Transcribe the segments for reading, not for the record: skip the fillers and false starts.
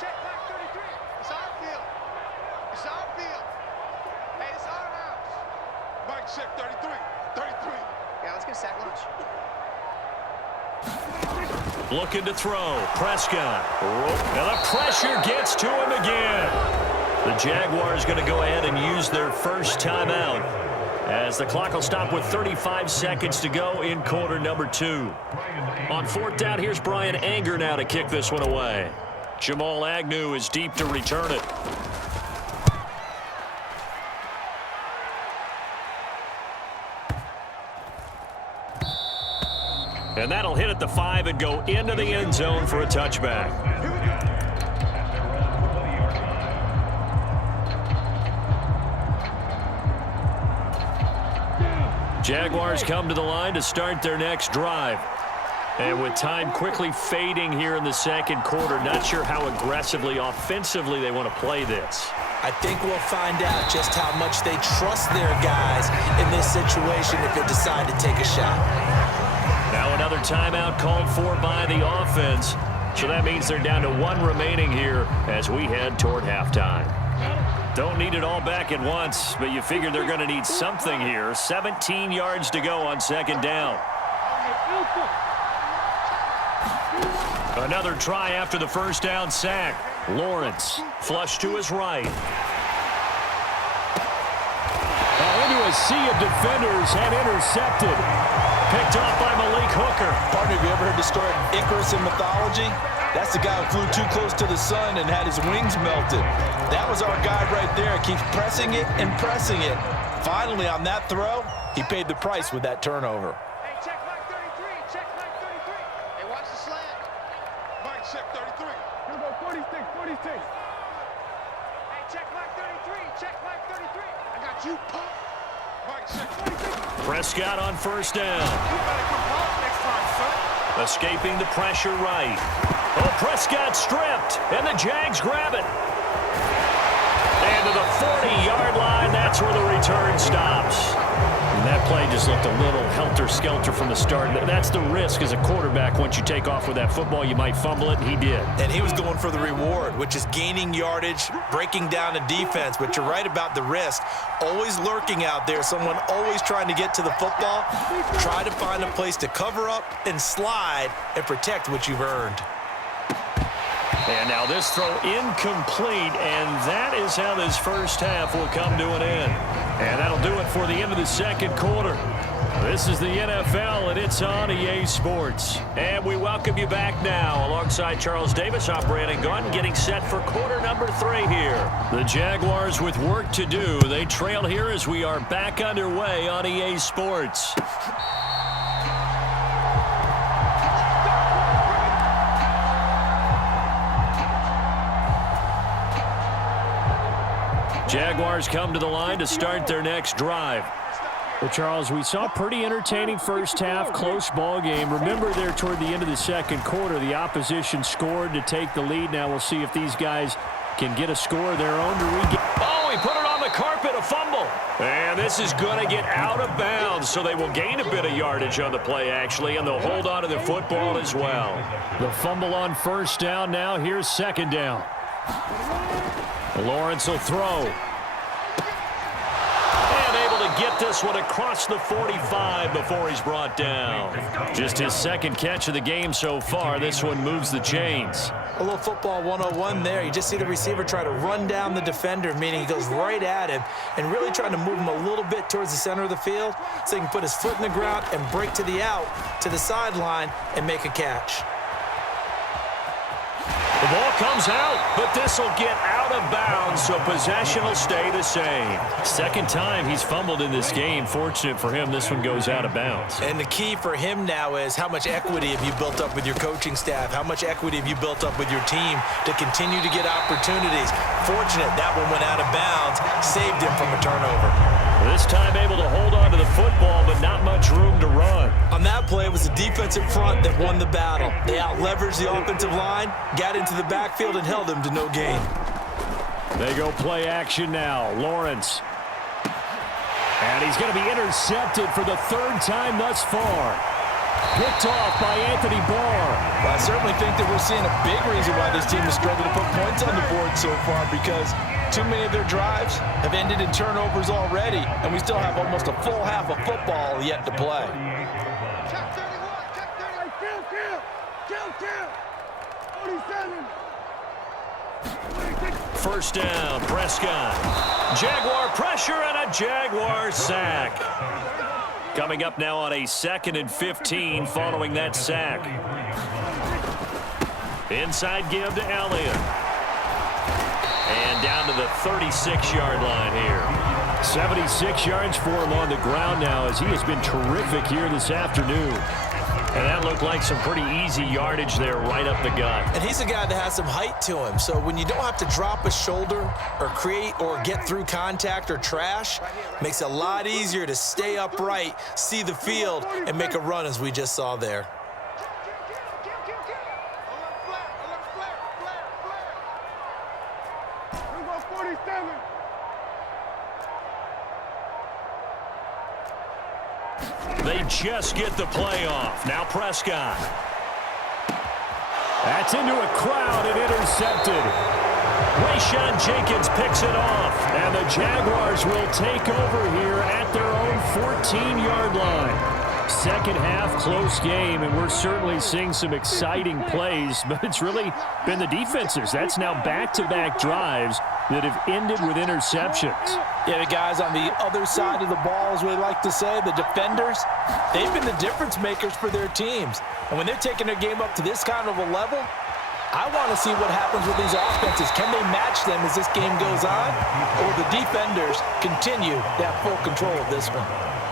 Check back 33. It's our field. It's our field. Hey, it's our house. Mike, check 33. 33. Yeah, let's get a sack lunch. Looking to throw. Prescott. And the pressure gets to him again. The Jaguars going to go ahead and use their first timeout, as the clock will stop with 35 seconds to go in quarter number 2. On fourth down, here's Brian Anger now to kick this one away. Jamal Agnew is deep to return it. And that'll hit at the 5 and go into the end zone for a touchback. Jaguars come to the line to start their next drive. And with time quickly fading here in the second quarter, not sure how aggressively, offensively they want to play this. I think we'll find out just how much they trust their guys in this situation if they decide to take a shot. Now another timeout called for by the offense. So that means they're down to 1 remaining here as we head toward halftime. Don't need it all back at once, but you figure they're going to need something here. 17 yards to go on second down. Another try after the first down sack. Lawrence, flush to his right. Into a sea of defenders and intercepted. Picked off by Malik Hooker. Partner, have you ever heard the story of Icarus in mythology? That's the guy who flew too close to the sun and had his wings melted. That was our guy right there. Keeps pressing it and pressing it. Finally, on that throw, he paid the price with that turnover. Hey, check back 33. Check back 33. Hey, watch the slant. Mike, check 33. Here we go, 46, 46. Hey, check back 33. Check back 33. I got you, punk. Mike, check 46. Prescott on first down. You better come home next time, son. Escaping the pressure right. Oh, Prescott stripped, and the Jags grab it. And to the 40-yard line, that's where the return stops. And that play just looked a little helter-skelter from the start. That's the risk as a quarterback. Once you take off with that football, you might fumble it, and he did. And he was going for the reward, which is gaining yardage, breaking down a defense. But you're right about the risk. Always lurking out there, someone always trying to get to the football. Try to find a place to cover up and slide and protect what you've earned. And now this throw incomplete, and that is how this first half will come to an end. And that'll do it for the end of the second quarter. This is the NFL, and it's on EA Sports. And we welcome you back now. Alongside Charles Davis, I'm Brandon Gunn, getting set for quarter number 3 here. The Jaguars with work to do. They trail here as we are back underway on EA Sports. Jaguars come to the line to start their next drive. Well, Charles, we saw a pretty entertaining first half, close ball game. Remember there toward the end of the second quarter, the opposition scored to take the lead. Now we'll see if these guys can get a score of their own to regain. Oh, he put it on the carpet, a fumble. And this is going to get out of bounds, so they will gain a bit of yardage on the play, actually, and they'll hold on to the football as well. The fumble on first down now. Here's second down. Lawrence will throw. And able to get this one across the 45 before he's brought down. Just his second catch of the game so far. This one moves the chains. A little football 101 there. You just see the receiver try to run down the defender, meaning he goes right at him and really trying to move him a little bit towards the center of the field so he can put his foot in the ground and break to the out, to the sideline, and make a catch. The ball comes out, but this will get out of bounds, so possession will stay the same. Second time he's fumbled in this game. Fortunate for him, this one goes out of bounds. And the key for him now is how much equity have you built up with your coaching staff? How much equity have you built up with your team to continue to get opportunities? Fortunate that one went out of bounds, saved him from a turnover. This time able to hold on to the football, but not much room to run. On that play, it was the defensive front that won the battle. They out-leveraged the offensive line, got into the backfield, and held him to no gain. They go play action now. Lawrence. And he's going to be intercepted for the third time thus far. Picked off by Anthony Barr. Well, I certainly think that we're seeing a big reason why this team has struggled to put points on the board so far, because too many of their drives have ended in turnovers already, and we still have almost a full half of football yet to play. Check 31, check 30. Kill. 47. First down, Prescott. Jaguar pressure and a Jaguar sack. Coming up now on a 2nd and 15 following that sack. Inside give to Elliott. And down to the 36-yard line here. 76 yards for him on the ground now as he has been terrific here this afternoon. And that looked like some pretty easy yardage there right up the gut. And he's a guy that has some height to him. So when you don't have to drop a shoulder or create or get through contact or trash, makes it a lot easier to stay upright, see the field, and make a run as we just saw there. They just get the play off. Now Prescott. That's into a crowd and intercepted. Wayshawn Jenkins picks it off. And the Jaguars will take over here at their own 14-yard line. Second half, close game, and we're certainly seeing some exciting plays, but it's really been the defenses. That's now back-to-back drives that have ended with interceptions. Yeah, the guys on the other side of the ball, as we like to say, the defenders, they've been the difference makers for their teams. And when they're taking their game up to this kind of a level, I want to see what happens with these offenses. Can they match them as this game goes on? Or will the defenders continue to have full control of this one?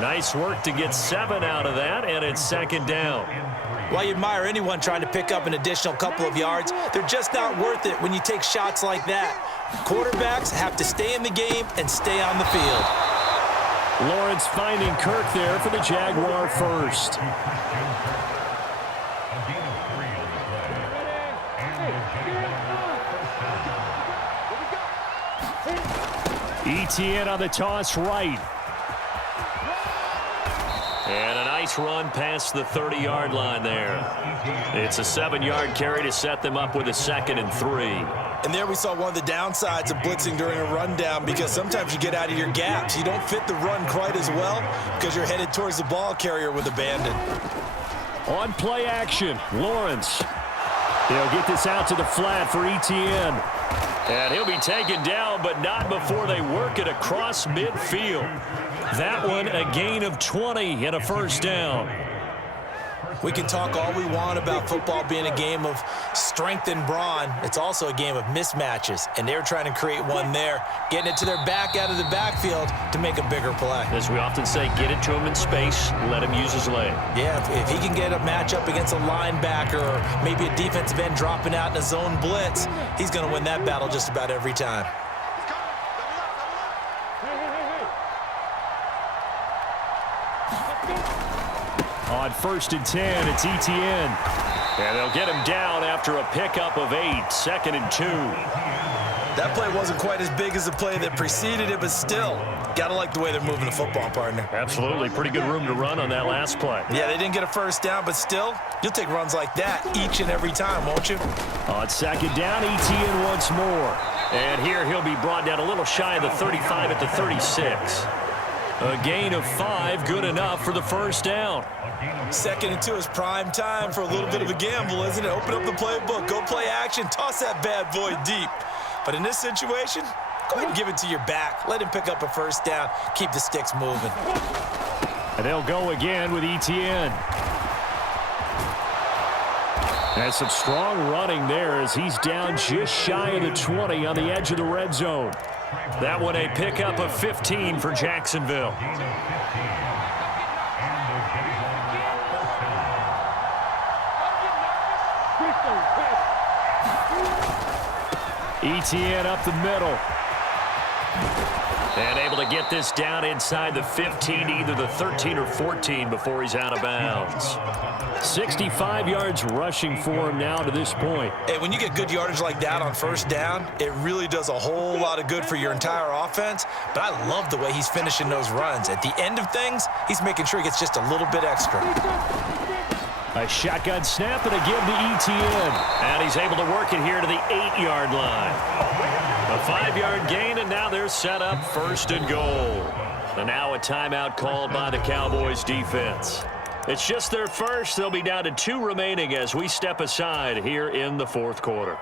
Nice work to get 7 out of that, and it's 2nd down. Well, you admire anyone trying to pick up an additional couple of yards. They're just not worth it when you take shots like that. Quarterbacks have to stay in the game and stay on the field. Lawrence finding Kirk there for the Jaguar first. ETN on the toss right. And a nice run past the 30-yard line there. It's a 7-yard carry to set them up with a 2nd and 3. And there we saw one of the downsides of blitzing during a rundown, because sometimes you get out of your gaps. You don't fit the run quite as well because you're headed towards the ball carrier with abandon. On play action, Lawrence. They'll get this out to the flat for ETN. And he'll be taken down, but not before they work it across midfield. That one a gain of 20 and a first down. We can talk all we want about football being a game of strength and brawn. It's also a game of mismatches, and they're trying to create one there, getting it to their back out of the backfield to make a bigger play. As we often say, get it to him in space, let him use his leg. Yeah, if he can get a matchup against a linebacker or maybe a defensive end dropping out in a zone blitz, he's going to win that battle just about every time. On 1st and 10, it's ETN. And they'll get him down after a pickup of 8, 2nd and 2. That play wasn't quite as big as the play that preceded it, but still, got to like the way they're moving the football, partner. Absolutely. Pretty good room to run on that last play. Yeah, they didn't get a first down, but still, you'll take runs like that each and every time, won't you? On 2nd down, ETN once more. And here he'll be brought down a little shy of the 35 at the 36. A gain of 5, good enough for the first down. 2nd and 2 is prime time for a little bit of a gamble, isn't it? Open up the playbook, go play action, toss that bad boy deep. But in this situation, go ahead and give it to your back. Let him pick up a first down, keep the sticks moving. And they'll go again with ETN. And some strong running there as he's down just shy of the 20 on the edge of the red zone. That one a pickup of 15 for Jacksonville. ETN up the middle. And able to get this down inside the 15, either the 13 or 14 before he's out of bounds. 65 yards rushing for him now to this point. Hey, when you get good yardage like that on first down, it really does a whole lot of good for your entire offense. But I love the way he's finishing those runs. At the end of things, he's making sure he gets just a little bit extra. A shotgun snap and a give to ETN. And he's able to work it here to the 8-yard line. A 5-yard gain, and now they're set up 1st and goal. And now a timeout called by the Cowboys defense. It's just their first. They'll be down to 2 remaining as we step aside here in the 4th quarter.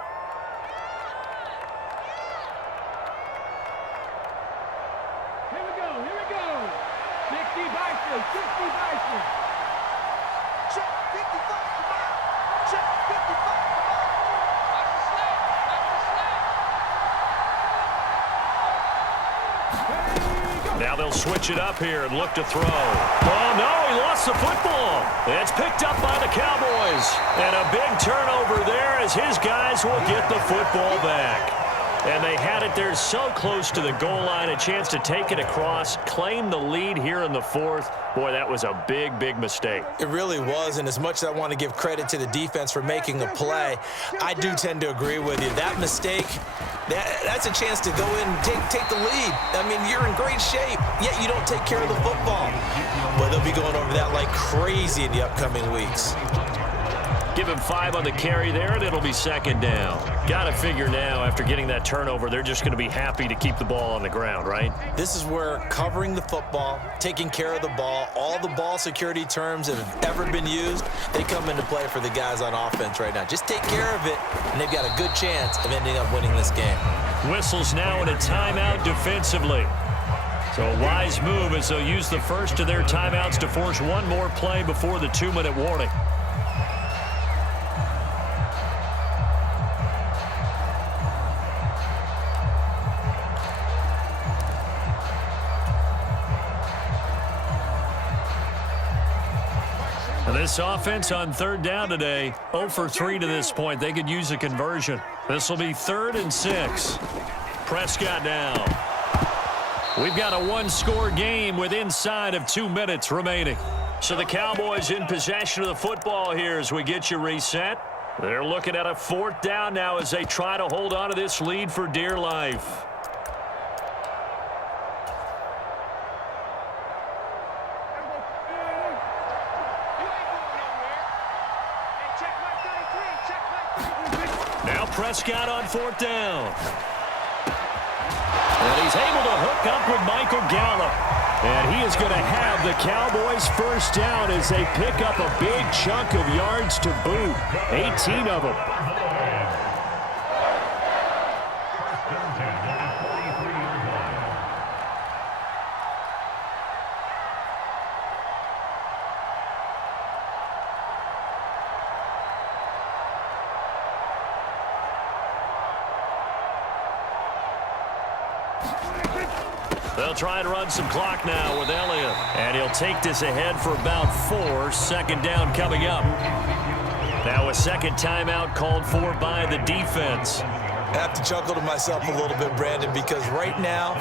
Here we go. 60 Bison. Check 55, come on. Check 55, come on. Watch the snap. Now they'll switch it up here and look to throw. Oh, no, he lost the football. It's picked up by the Cowboys. And a big turnover there as his guys will get the football back. And they had it there so close to the goal line, a chance to take it across, claim the lead here in the 4th. Boy, that was a big, big mistake. It really was, and as much as I want to give credit to the defense for making a play, I do tend to agree with you. That mistake, that's a chance to go in and take the lead. I mean, you're in great shape, yet you don't take care of the football. But they'll be going over that like crazy in the upcoming weeks. Give him 5 on the carry there, and it'll be 2nd down. Got to figure now, after getting that turnover, they're just going to be happy to keep the ball on the ground, right? This is where covering the football, taking care of the ball, all the ball security terms that have ever been used, they come into play for the guys on offense right now. Just take care of it, and they've got a good chance of ending up winning this game. Whistles now in a timeout defensively. So a wise move as they'll use the first of their timeouts to force one more play before the 2-minute warning. This offense on 3rd down today, 0 for 3 to this point. They could use a conversion. This will be 3rd and 6. Prescott now. We've got a 1-score game with inside of 2 minutes remaining. So the Cowboys in possession of the football here as we get you reset. They're looking at a 4th down now as they try to hold on to this lead for dear life. Prescott on 4th down. And he's able to hook up with Michael Gallup. And he is going to have the Cowboys 1st down as they pick up a big chunk of yards to boot. 18 of them. They'll try and run some clock now with Elliott. And he'll take this ahead for about 4. 2nd down coming up. Now a 2nd timeout called for by the defense. I have to chuckle to myself a little bit, Brandon, because right now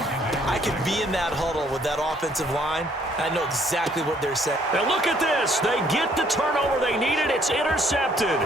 I could be in that huddle with that offensive line. I know exactly what they're saying. And look at this. They get the turnover they needed. It's intercepted.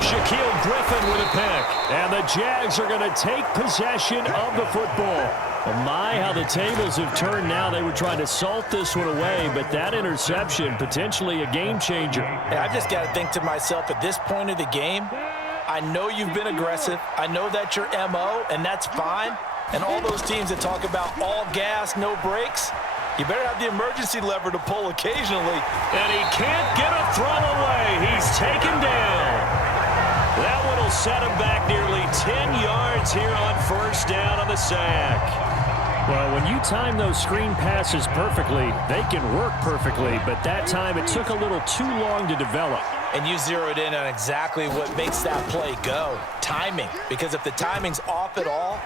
Shaquille Griffin with a pick. And the Jags are going to take possession of the football. Oh my, how the tables have turned now. They were trying to salt this one away, but that interception, potentially a game changer. Yeah, I've just got to think to myself, at this point of the game, I know you've been aggressive. I know that's your MO, and that's fine. And all those teams that talk about all gas, no brakes, you better have the emergency lever to pull occasionally. And he can't get a throw away. He's taken down. That one will set him back nearly 10 yards here on 1st down on the sack. Well, when you time those screen passes perfectly, they can work perfectly, but that time it took a little too long to develop. And you zeroed in on exactly what makes that play go. Timing. Because if the timing's off at all,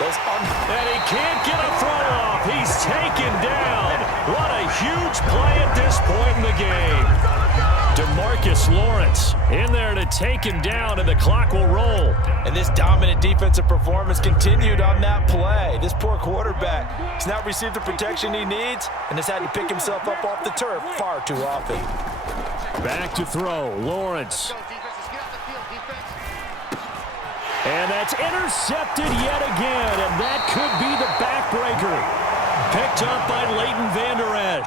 those and he can't get a throw off. He's taken down. What a huge play at this point in the game. DeMarcus Lawrence in there to take him down, and the clock will roll. And this dominant defensive performance continued on that play. This poor quarterback has not received the protection he needs and has had to pick himself up off the turf far too often. Back to throw, Lawrence. And that's intercepted yet again, and that could be the backbreaker. Picked up by Leighton Vander Esch.